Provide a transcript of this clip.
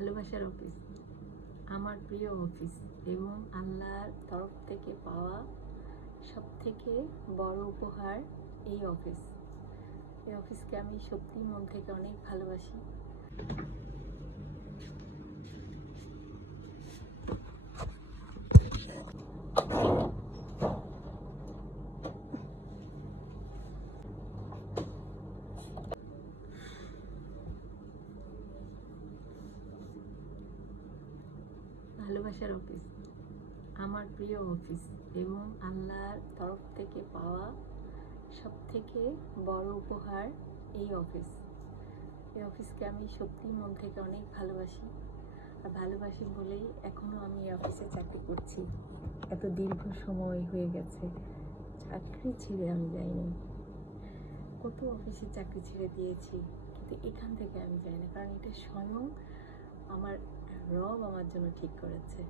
ভালোবাসার অফিস আমার প্রিয় অফিস এবং আল্লাহর তরফ থেকে পাওয়া সবথেকে বড় উপহার এই অফিস। এই অফিসকে আমি সত্যিই মন থেকে অনেক ভালোবাসি। ভালোবাসার অফিস আমার প্রিয় অফিস এবং আল্লাহর তরফ থেকে পাওয়া সবথেকে বড় উপহার এই অফিস। এই অফিসকে আমি সত্যিই মন থেকে অনেক ভালোবাসি। আর ভালোবাসি বলেই এখনও আমি এই অফিসে চাকরি করছি। এত দীর্ঘ সময় হয়ে গেছে চাকরি ছেড়ে আমি যাইনি। কত অফিসে চাকরি ছেড়ে দিয়েছি, কিন্তু এখান থেকে আমি যাই না, কারণ এটা স্বয়ং আমার রব আমার জন্য ঠিক করেছে।